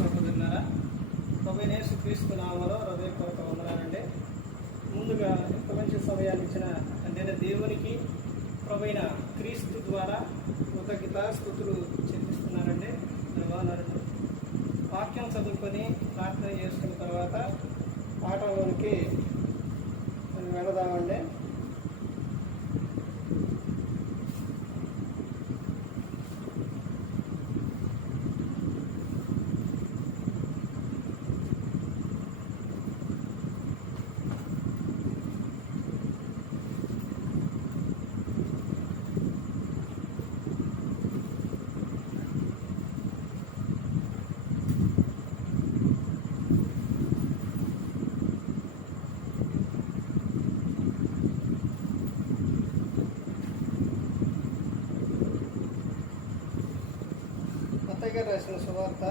సహోదరులారా, ప్రభువైన యేసుక్రీస్తు నామములో హృదయపూర్వక వందనాలండి. ముందుగా ఇంత మంచి సమయాన్ని ఇచ్చిన తండ్రి దేవునికి ప్రభువైన క్రీస్తు ద్వారా కృతజ్ఞతాస్తుతులు చెల్లిస్తున్నారండి. ధన్యవాదాలండి. వాక్యం చదువుకొని ప్రార్థన చేసుకున్న తర్వాత పాఠంలోనికి వెళదామండి. మత్తయి గారు రాసిన సువార్త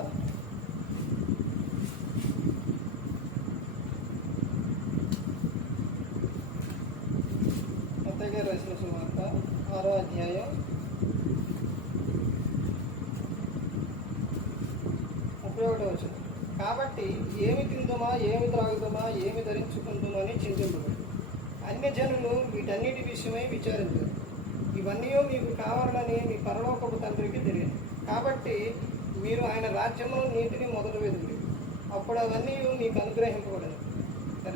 6వ అధ్యాయం 31వ వచనం. కాబట్టి ఏమి తిందుమా, ఏమి త్రాగుదామా, ఏమి ధరించుకుందామా అని చింతించదు. అన్యజనులు వీటన్నిటి విషయమై విచారించరు. ఇవన్నీ మీకు కావాలని మీ పరలోకపు తండ్రికి తెలియదు. కాబట్టి మీరు ఆయన రాజ్యమును నీతిని మొదలు వెతుకుడి, అప్పుడు అవన్నీ మీకు అనుగ్రహింపబడదు.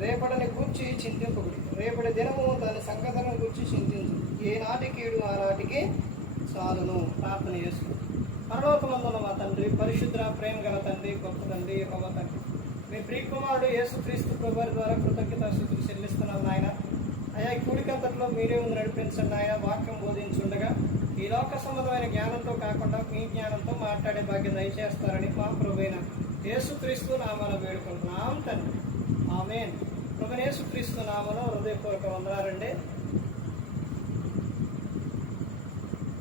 రేపటిని గూర్చి చింతింపబడి, రేపటి దినము దాని సంగతులను గూర్చి చింతించు. ఏనాటికి ఆనాటికి చాలును. ప్రార్థన చేసుకుని. పరలోకమందున్న మా తండ్రి, పరిశుద్ధ ప్రేమ గల తండ్రి, గొప్ప తండ్రి, యెహోవా తండ్రి, మీ ప్రియకుమారుడు యేసుక్రీస్తు ప్రభువారి ద్వారా కృతజ్ఞతాస్తుతులు చెల్లిస్తున్నాం నాయన. అయా ఈ కూడికంతట్లో మీరే ముందు నడిపించండి ఆయన. వాక్యం బోధించుండగా ఈ లోక సంబంధమైన జ్ఞానంతో కాకుండా మీ జ్ఞానంతో మాట్లాడే భాగ్యం దయచేస్తారని మా ప్రభువైన యేసుక్రీస్తు నామమున వేడుకుంటున్నాం తండ్రి. ఆమేన్. ప్రభువైన యేసుక్రీస్తు నామమున హృదయపూర్వక వందనాలండి.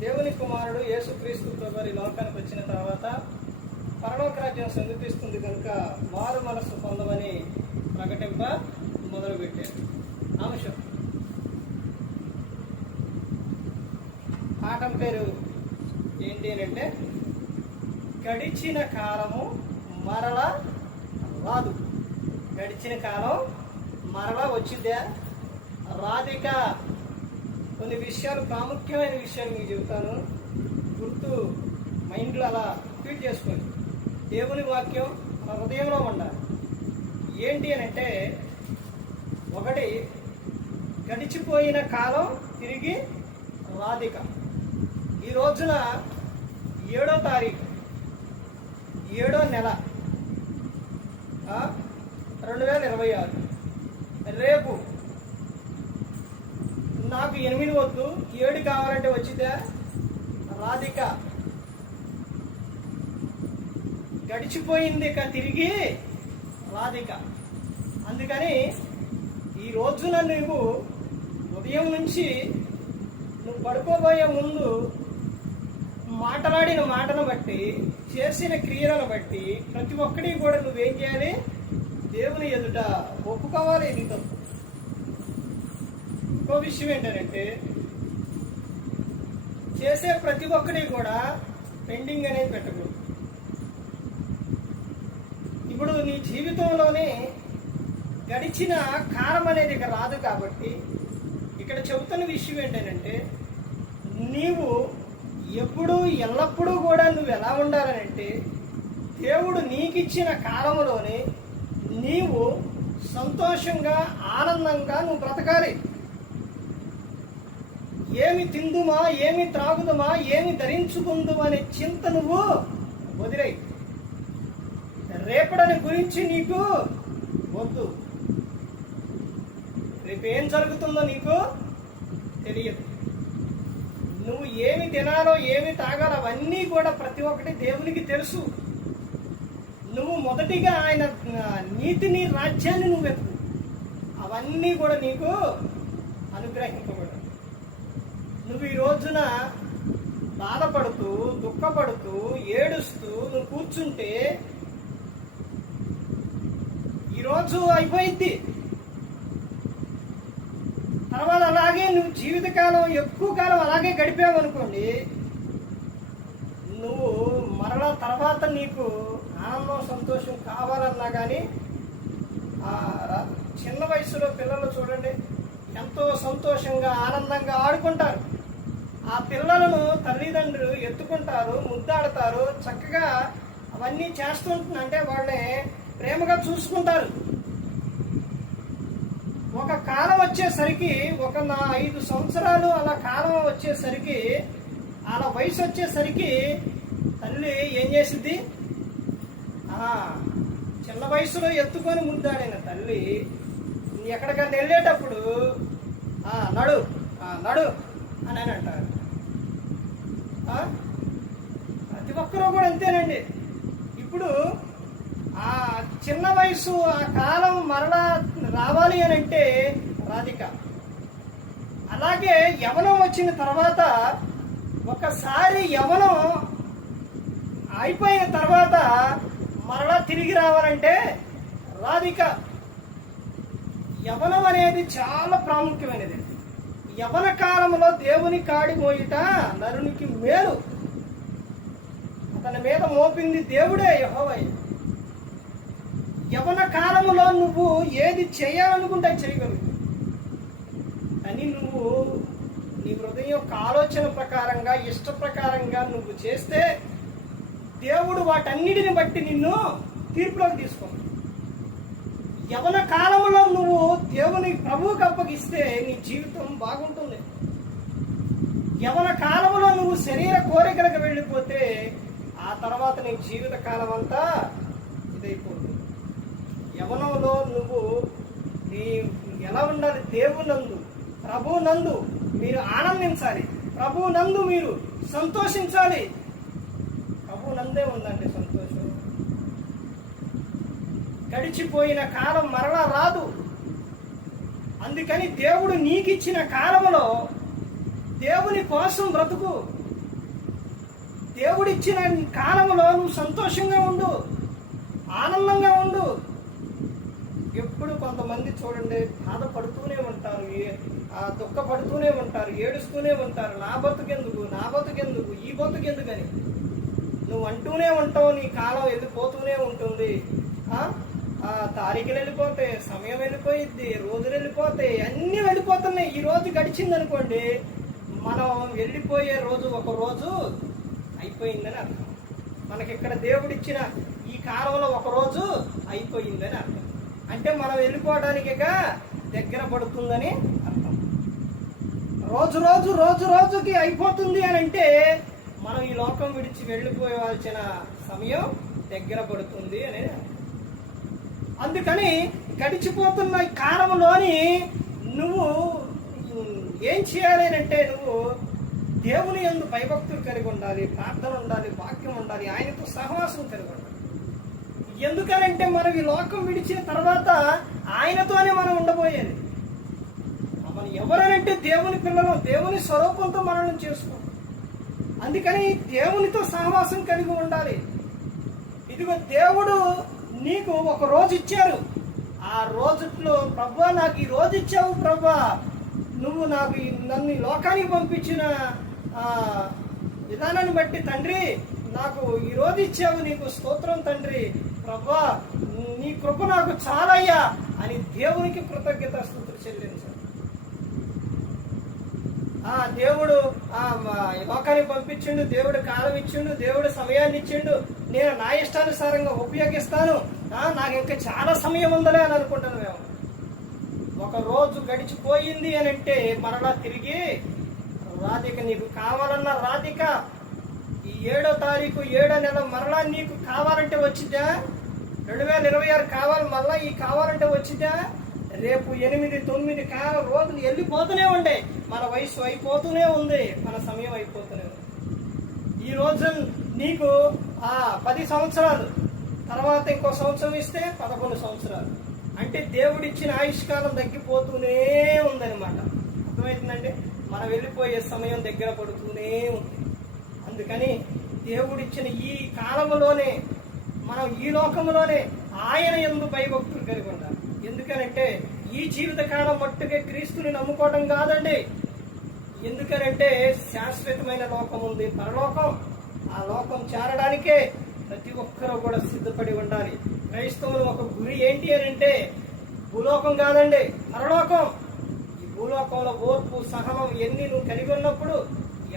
దేవుని కుమారుడు యేసుక్రీస్తు ప్రభువారు ఈ లోకానికి వచ్చిన తర్వాత పరలోక రాజ్యం సమీపిస్తుంది కనుక మారు మనస్సు పొందమని ప్రకటింప మొదలుపెట్టారు. అంశం పాఠం పేరు ఏంటి అంటే గడిచిన కాలము మరలా రాదు. గడిచిన కాలం మరలా వచ్చిద్దా రాదిక. కొన్ని విషయాలు, ప్రాముఖ్యమైన విషయాలు మీకు చెబుతాను. గుర్తు మైండ్లో అలా ఫీడ్ చేసుకోండి. దేవుని వాక్యం మన హృదయంలో ఉండాలి. ఏంటి అని అంటే, ఒకటి, గడిచిపోయిన కాలం తిరిగి రాదిక. ఈ రోజున 7వ తారీఖు 7వ నెల 2026. రేపు నాకు 8 వద్దు, 7 కావాలంటే వచ్చిందా రాధిక. గడిచిపోయింది ఇక తిరిగి రాధిక. అందుకని ఈ రోజున నువ్వు ఉదయం నుంచి నువ్వు పడుకోబోయే ముందు మాట్లాడిన మాటను బట్టి, చేసిన క్రియలను బట్టి ప్రతి ఒక్కటి కూడా నువ్వేం చేయాలి? దేవుని ఎదుట ఒప్పుకోవాలి నీ తప్పు. ఇంకో విషయం ఏంటంటే, చేసే ప్రతి ఒక్కటి కూడా పెండింగ్ అనేది పెట్టకూడదు. ఇప్పుడు నీ జీవితంలోనే గడిచిన కాలం అనేది ఇక రాదు. కాబట్టి ఇక్కడ చెబుతున్న విషయం ఏంటంటే, నీవు ఎప్పుడు ఎల్లప్పుడూ కూడా నువ్వు ఎలా ఉండాలనంటే, దేవుడు నీకిచ్చిన కాలంలోనే నీవు సంతోషంగా, ఆనందంగా నువ్వు బ్రతకాలి. ఏమి తిందుమా, ఏమి త్రాగుదమా, ఏమి ధరించుకుందుమా అనే చింత నువ్వు వదిలేయి. రేపటిని గురించి నీకు వద్దు. రేపు ఏం జరుగుతుందో నీకు తెలియదు. నువ్వు ఏమి తినాలో, ఏమి తాగాలో అవన్నీ కూడా ప్రతి ఒక్కటి దేవునికి తెలుసు. నువ్వు మొదటిగా ఆయన నీతిని, రాజ్యాన్ని నువ్వు వెతుకు. అవన్నీ కూడా నీకు అనుగ్రహింపబడు. నువ్వు ఈ రోజున బాధపడుతూ, దుఃఖపడుతూ, ఏడుస్తూ నువ్వు కూర్చుంటే ఈరోజు అయిపోయింది. తర్వాత అలాగే నువ్వు జీవితకాలం ఎక్కువ కాలం అలాగే గడిపావనుకోండి, నువ్వు మరలా తర్వాత నీకు ఆనందం సంతోషం కావాలన్నా కానీ చిన్న వయసులో పిల్లలు చూడండి ఎంతో సంతోషంగా ఆనందంగా ఆడుకుంటారు. ఆ పిల్లలను తల్లిదండ్రులు ఎత్తుకుంటారు, ముద్దాడతారు, చక్కగా అవన్నీ చేస్తుంటుంది, అంటే వాళ్ళని ప్రేమగా చూసుకుంటారు. ఒక కాలం వచ్చేసరికి 5 సంవత్సరాలు అలా కాలం వచ్చేసరికి, అలా వయసు వచ్చేసరికి తల్లి ఏం చేసిద్ది? చిన్న వయసులో ఎత్తుకొని ముద్దాడిన తల్లి ఎక్కడికన్నా వెళ్ళేటప్పుడు నడు నడు అని అంటారు. ప్రతి ఒక్కరూ కూడా అంతేనండి. ఇప్పుడు ఆ చిన్న వయసు ఆ కాలం మరలా రావాలి అని అంటే రాధిక. అలాగే యవ్వనం వచ్చిన తర్వాత ఒకసారి యవ్వనం అయిపోయిన తర్వాత మరలా తిరిగి రావాలంటే రాధిక. యవ్వనం అనేది చాలా ప్రాముఖ్యమైనది. యవ్వన కాలంలో దేవుని కాడి మోయిట నరునికి మేలు. అతని మీద మోపింది దేవుడే, యెహోవాయే. యవ్వన కాలంలో నువ్వు ఏది చేయాలనుకుంటే చేయగలవు, అని నువ్వు నీ హృదయం యొక్క ఆలోచన ప్రకారంగా ఇష్ట ప్రకారంగా నువ్వు చేస్తే దేవుడు వాటన్నిటిని బట్టి నిన్ను తీర్పులోకి తీసుకో. యవ్వన కాలంలో నువ్వు దేవుని ప్రభువుకి అప్పగిస్తే నీ జీవితం బాగుంటుంది. యవ్వన కాలంలో నువ్వు శరీర కోరికలకు వెళ్ళిపోతే ఆ తర్వాత నీ జీవిత కాలం అంతా ఇదైపోతుంది. యవ్వనంలో నువ్వు నీ ఎలా ఉండాలి? దేవునందు, ప్రభువునందు మీరు ఆనందించాలి, ప్రభువునందు మీరు సంతోషించాలి. ప్రభువునందే ఉందండి సంతోషం. గడిచిపోయిన కాలం మరలా రాదు. అందుకని దేవుడు నీకిచ్చిన కాలంలో దేవుని కోసం బ్రతుకు. దేవుడిచ్చిన కాలంలో నువ్వు సంతోషంగా ఉండు, ఆనందంగా ఉండు. ఎప్పుడు కొంతమంది చూడండి బాధపడుతూనే ఉంటారు, దుఃఖపడుతూనే ఉంటారు, ఏడుస్తూనే ఉంటారు. నా బతుకెందుకు, నా బతుకెందుకు, ఈ బతుకెందుకని నువ్వు అంటూనే ఉంటావు. నీ కాలం వెళ్ళిపోతూనే ఉంటుంది. తారీఖులు వెళ్ళిపోతాయి, సమయం వెళ్ళిపోయిద్ది, రోజులు వెళ్ళిపోతాయి, అన్నీ వెళ్ళిపోతున్నాయి. ఈ రోజు గడిచింది అనుకోండి, మనం వెళ్ళిపోయే రోజు ఒక రోజు అయిపోయిందని అర్థం. మనకి ఇక్కడ దేవుడిచ్చిన ఈ కాలంలో ఒక రోజు అయిపోయిందని అర్థం. అంటే మనం వెళ్ళిపోవడానికి దగ్గర పడుతుందని అర్థం. రోజు రోజుకి అయిపోతుంది అని అంటే మనం ఈ లోకం విడిచి వెళ్ళిపోవాల్సిన సమయం దగ్గర పడుతుంది అనేది అర్థం. అందుకని గడిచిపోతున్న ఈ కాలంలోని నువ్వు ఏం చేయాలి అంటే నువ్వు దేవుని యందు భయభక్తులు కలిగి ఉండాలి, ప్రార్థన ఉండాలి, వాక్యం ఉండాలి, ఆయనతో సహవాసం కలిగి ఉండాలి. ఎందుకనంటే మనం ఈ లోకం విడిచిన తర్వాత ఆయనతోనే మనం ఉండబోయేది. మనం ఎవరనంటే దేవుని పిల్లలు, దేవుని స్వరూపంతో మనల్ని చేసుకో. అందుకని దేవునితో సహవాసం కలిగి ఉండాలి. ఇదిగో దేవుడు నీకు ఒక రోజు ఇచ్చారు. ఆ రోజుట్లో ప్రభువా నాకు ఈ రోజు ఇచ్చావు ప్రభువా, నువ్వు నాకు నన్ను ఈ లోకానికి పంపించిన విధానాన్ని బట్టి తండ్రి నాకు ఈ రోజు ఇచ్చావు, నీకు స్తోత్రం తండ్రి, ప్రభువా నీ కృప నాకు చాలయ్యా అని దేవునికి కృతజ్ఞతాస్తుతులు చెల్లించాలి. దేవుడు లోకానికి పంపించిండు, దేవుడు కాలం ఇచ్చిండు, దేవుడు సమయాన్ని ఇచ్చిండు, నేను నా ఇష్టానుసారంగా ఉపయోగిస్తాను, నాకు ఇంకా చాలా సమయం ఉందలే అని అనుకుంటాను. మేము ఒక రోజు గడిచిపోయింది అని అంటే మరలా తిరిగి రాధిక నీకు కావాలన్న రాధిక ఈ 7వ తారీఖు 7వ నెల మరలా నీకు కావాలంటే వచ్చిద్దా? 2026 కావాలి, మరలా ఈ కావాలంటే వచ్చిద్దా? రేపు 8, 9 రోజులు వెళ్ళిపోతూనే ఉండే, మన వయసు అయిపోతూనే ఉంది, మన సమయం అయిపోతూనే ఉంది. ఈ రోజు నీకు 10 సంవత్సరాలు, తర్వాత ఇంకో సంవత్సరం ఇస్తే 11 సంవత్సరాలు. అంటే దేవుడిచ్చిన ఆయుష్కాలం తగ్గిపోతూనే ఉందన్నమాట. అర్థమవుతుందండి? మనం వెళ్ళిపోయే సమయం దగ్గర పడుతూనే ఉంది. అందుకని దేవుడిచ్చిన ఈ కాలంలోనే మనం ఈ లోకంలోనే ఆయన యందు భయభక్తులు కలిగి ఉండాలి. ఎందుకనంటే ఈ జీవిత కాలం మట్టుకే క్రీస్తుని నమ్ముకోవడం కాదండి. ఎందుకనంటే శాశ్వతమైన లోకం ఉంది, పరలోకం. ఆ లోకం చేరడానికే ప్రతి ఒక్కరూ కూడా సిద్ధపడి ఉండాలి. క్రైస్తవులు ఒక గురి ఏంటి అని అంటే భూలోకం కాదండి, పరలోకం. ఈ భూలోకంలో ఓర్పు సహనం ఎన్ని నువ్వు కలిగి ఉన్నప్పుడు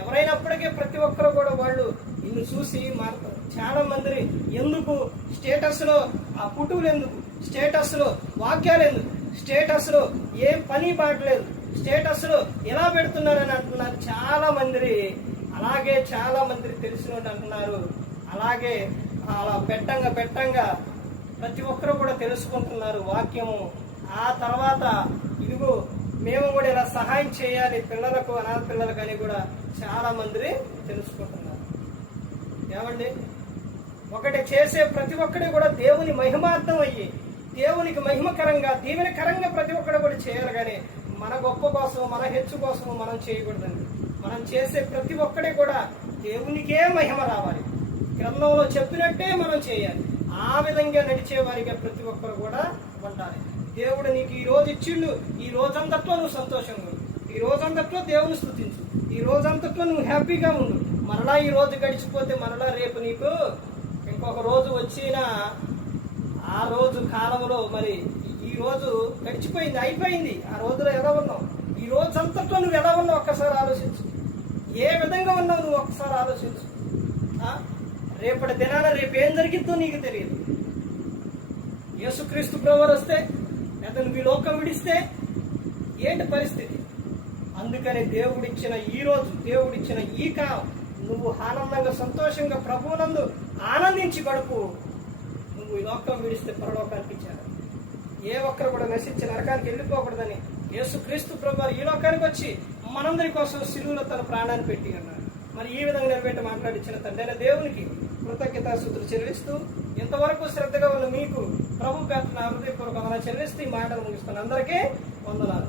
ఎవరైనప్పటికీ ప్రతి ఒక్కరు కూడా వాళ్ళు నిన్ను చూసి మారుతారు. చాలా మంది ఎందుకు స్టేటస్ లో ఆ పుట్టువులు, ఎందుకు స్టేటస్ లో వాక్యాలు, ఎందుకు స్టేటస్ లో ఏం పని పాటలేదు, స్టేటస్ లో ఎలా పెడుతున్నారని అంటున్నారు చాలా మంది. అలాగే చాలా మంది తెలిసినట్టు అంటున్నారు. అలాగే అలా పెట్టంగా ప్రతి ఒక్కరు కూడా తెలుసుకుంటున్నారు వాక్యము. ఆ తర్వాత ఇదిగో మేము కూడా ఇలా సహాయం చేయాలి పిల్లలకు, అనాథ పిల్లలకు అని కూడా చాలా మంది తెలుసుకుంటున్నారు. ఏమండి, ఒకటి చేసే ప్రతి ఒక్కటి కూడా దేవుని మహిమార్థం అయ్యి దేవునికి మహిమకరంగా దీవెనకరంగా ప్రతి ఒక్కరు కూడా చేయాలి. కానీ మన గొప్ప కోసం, మన హెచ్చు కోసం మనం చేయకూడదండి. మనం చేసే ప్రతి ఒక్కటి కూడా దేవునికే మహిమ రావాలి. గ్రంథంలో చెప్పినట్టే మనం చేయాలి. ఆ విధంగా నడిచే వారిగా ప్రతి ఒక్కరు కూడా ఉండాలి. దేవుడు నీకు ఈ రోజు ఇచ్చిండు, ఈ రోజంతట్లో నువ్వు సంతోషంగా ఉండు, ఈ రోజంతట్లో దేవుని స్తుతించు, ఈ రోజంతట్లో నువ్వు హ్యాపీగా ఉండు. మరలా ఈ రోజు గడిచిపోతే మరలా రేపు నీకు ఇంకొక రోజు వచ్చిన ఆ రోజు కాలంలో మరి ఈ రోజు గడిచిపోయింది, అయిపోయింది. ఆ రోజులో ఎలా ఉన్నావు, ఈ రోజంతట్లో నువ్వు ఎలా ఉన్నావు ఒక్కసారి ఆలోచించు. ఏ విధంగా ఉన్నావు నువ్వు ఒక్కసారి ఆలోచించు. రేపటి దినాన రేపు ఏం జరిగిద్దో నీకు తెలియదు. యేసుక్రీస్తు ప్రభువారు వస్తే లేదా నువ్వు ఈ లోకం విడిస్తే ఏంటి పరిస్థితి? అందుకని దేవుడిచ్చిన ఈ రోజు, దేవుడిచ్చిన ఈ కాలం నువ్వు ఆనందంగా సంతోషంగా ప్రభువునందు ఆనందించి గడుపు. నువ్వు ఈ లోకం విడిస్తే పరలోకానికి ఇచ్చారు. ఏ ఒక్కరు కూడా నశించి నరకానికి వెళ్ళిపోకూడదని యేసుక్రీస్తు ప్రభువారు ఈ లోకానికి వచ్చి మనందరి కోసం సిలువలో తన ప్రాణాన్ని పెట్టి అన్నాడు. మరి ఈ విధంగా నిలబెట్టి మాట్లాడించిన తండ్రైన దేవునికి కృతజ్ఞతాస్తుతులు చెల్లిస్తూ ఇంతవరకు శ్రద్ధగా ఉన్న మీకు ప్రభు పేరున హృదయపూర్వకంగా చెల్లిస్తూ ఈ మాటలు ముగిస్తున్న అందరికీ వందనాలు.